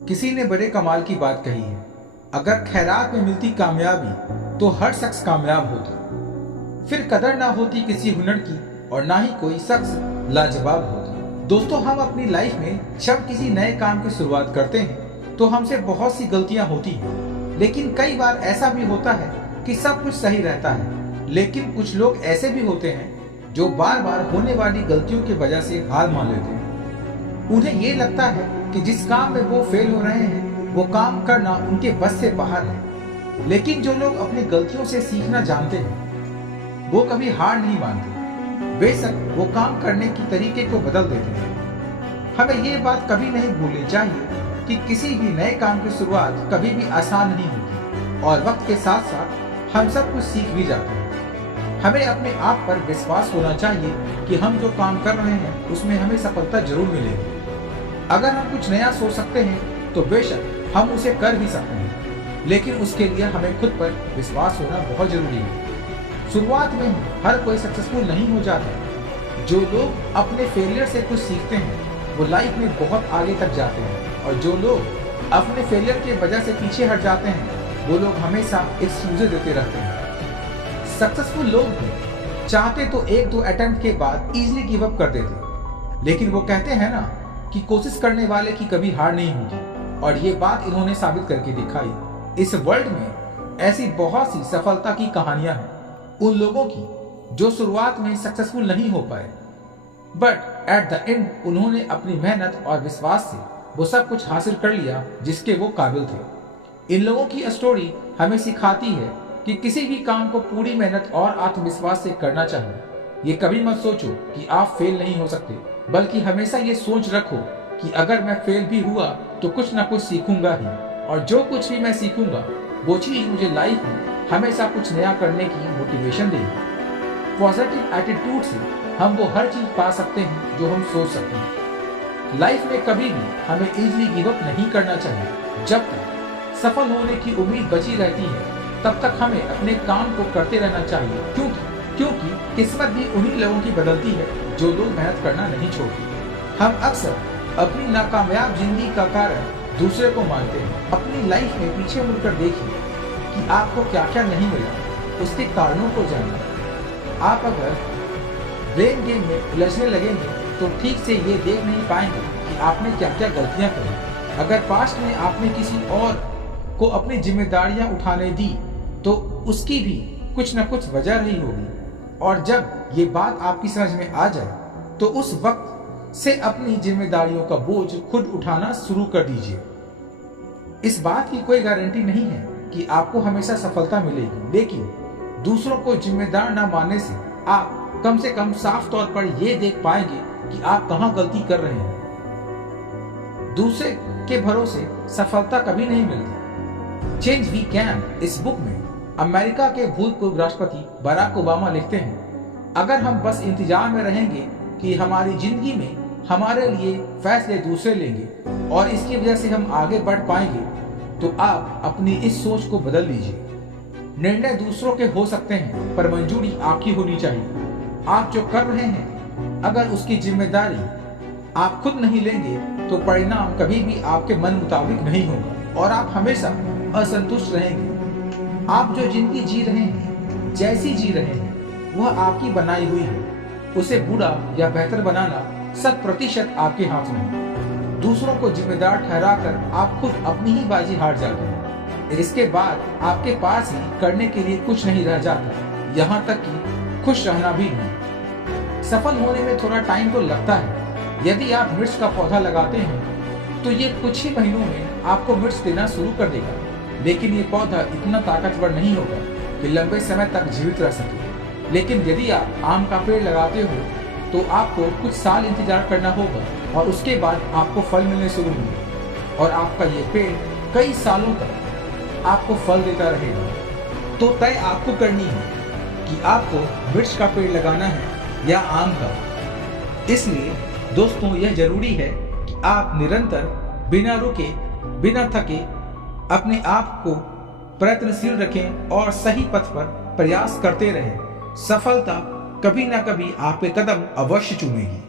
किसी ने बड़े कमाल की बात कही है, अगर खैरात में मिलती कामयाबी तो हर शख्स कामयाब होता। फिर कदर ना होती किसी हुनर की और ना ही कोई शख्स लाजवाब होता। दोस्तों, हम अपनी लाइफ में जब किसी नए काम की शुरुआत करते हैं तो हमसे बहुत सी गलतियां होती हैं, लेकिन कई बार ऐसा भी होता है कि सब कुछ सही रहता है। लेकिन कुछ लोग ऐसे भी होते हैं जो बार बार होने वाली गलतियों की वजह से हार मान लेते हैं। उन्हें ये लगता है कि जिस काम में वो फेल हो रहे हैं वो काम करना उनके बस से बाहर है। लेकिन जो लोग अपनी गलतियों से सीखना जानते हैं वो कभी हार नहीं मानते, बेशक वो काम करने की तरीके को बदल देते हैं। हमें ये बात कभी नहीं भूलनी चाहिए कि किसी भी नए काम की शुरुआत कभी भी आसान नहीं होती और वक्त के साथ साथ हम सब कुछ सीख भी जाते हैं। हमें अपने आप पर विश्वास होना चाहिए कि हम जो काम कर रहे हैं उसमें हमें सफलता जरूर मिलेगी। अगर हम कुछ नया सोच सकते हैं तो बेशक हम उसे कर भी सकते हैं, लेकिन उसके लिए हमें खुद पर विश्वास होना बहुत जरूरी है। शुरुआत में हर कोई सक्सेसफुल नहीं हो जाता। जो लोग अपने फेलियर से कुछ सीखते हैं वो लाइफ में बहुत आगे तक जाते हैं, और जो लोग अपने फेलियर की वजह से पीछे हट जाते हैं वो लोग हमेशा एक्सक्यूजेस देते रहते हैं। सक्सेसफुल लोग भी चाहते तो एक दो अटेम्प्ट के बाद इजीली गिव अप कर देते, लेकिन वो कहते हैं ना कि कोशिश करने वाले की कभी हार नहीं होगी, और ये बात इन्होंने साबित करके दिखाई। इस वर्ल्ड में ऐसी बहुत सी सफलता की कहानियां हैं उन लोगों की जो शुरुआत में सक्सेसफुल नहीं हो पाए, बट एट द एंड उन्होंने अपनी मेहनत और विश्वास से वो सब कुछ हासिल कर लिया जिसके वो काबिल थे। इन लोगों की स्टोरी हमें सिखाती है कि किसी भी काम को पूरी मेहनत और आत्मविश्वास से करना चाहिए। ये कभी मत सोचो कि आप फेल नहीं हो सकते, बल्कि हमेशा ये सोच रखो कि अगर मैं फेल भी हुआ तो कुछ ना कुछ सीखूंगा ही, और जो कुछ भी मैं सीखूंगा वो चीज मुझे लाइफ में हमेशा कुछ नया करने की मोटिवेशन देगी। पॉजिटिव एटीट्यूड से हम वो हर चीज पा सकते हैं जो हम सोच सकते हैं। लाइफ में कभी भी हमें इजीली गिव अप नहीं करना चाहिए। जब तक सफल होने की उम्मीद बची रहती है तब तक हमें अपने काम को करते रहना चाहिए, क्योंकि किस्मत भी उन्हीं लोगों की बदलती है जो लोग मेहनत करना नहीं छोड़ते। हम अक्सर अपनी नाकामयाब जिंदगी का कारण दूसरे को मानते हैं। अपनी लाइफ में पीछे मुड़कर देखिए कि आपको क्या क्या नहीं मिला, उसके कारणों को जानिए। आप अगर ब्रेन गेम में उलझने लगेंगे तो ठीक से ये देख नहीं पाएंगे कि आपने क्या क्या गलतियां करी। अगर पास्ट में आपने किसी और को अपनी जिम्मेदारियां उठाने दी तो उसकी भी कुछ न कुछ वजह रही होगी, और जब ये बात आपकी समझ में आ जाए तो उस वक्त से अपनी जिम्मेदारियों का बोझ खुद उठाना शुरू कर दीजिए। इस बात की कोई गारंटी नहीं है कि आपको हमेशा सफलता मिलेगी, लेकिन दूसरों को जिम्मेदार न मानने से आप कम से कम साफ तौर पर यह देख पाएंगे कि आप कहां गलती कर रहे हैं। दूसरे के भरोसे सफलता कभी नहीं मिलती। चेंज वी कैन इस बुक में अमेरिका के भूतपूर्व राष्ट्रपति बराक ओबामा लिखते हैं, अगर हम बस इंतजार में रहेंगे कि हमारी जिंदगी में हमारे लिए फैसले दूसरे लेंगे और इसकी वजह से हम आगे बढ़ पाएंगे, तो आप अपनी इस सोच को बदल लीजिए। निर्णय दूसरों के हो सकते हैं पर मंजूरी आपकी होनी चाहिए। आप जो कर रहे हैं अगर उसकी जिम्मेदारी आप खुद नहीं लेंगे तो परिणाम कभी भी आपके मन मुताबिक नहीं होगा और आप हमेशा असंतुष्ट रहेंगे। आप जो जिंदगी जी रहे हैं, जैसी जी रहे हैं, वह आपकी बनाई हुई है। उसे बुरा या बेहतर बनाना 100% आपके हाथ में है। दूसरों को जिम्मेदार ठहराकर आप खुद अपनी ही बाजी हार जाते हैं। इसके बाद आपके पास ही करने के लिए कुछ नहीं रह जाता, यहाँ तक कि खुश रहना भी नहीं। सफल होने में थोड़ा टाइम तो लगता है। यदि आप मिर्च का पौधा लगाते हैं तो ये कुछ ही महीनों में आपको मिर्च देना शुरू कर देगा, लेकिन ये पौधा इतना ताकतवर नहीं होगा कि लंबे समय तक जीवित रह सके। लेकिन यदि आप आम का पेड़ लगाते हो तो आपको कुछ साल इंतजार करना होगा और उसके बाद आपको फल मिलने शुरू होंगे और आपका ये पेड़ कई सालों तक आपको फल देता रहेगा। तो तय आपको करनी है कि आपको मिर्च का पेड़ लगाना है या आम का। इसलिए दोस्तों, यह जरूरी है कि आप निरंतर बिना रुके बिना थके अपने आप को प्रयत्नशील रखें और सही पथ पर प्रयास करते रहें। सफलता कभी ना कभी आपके कदम अवश्य चूमेगी।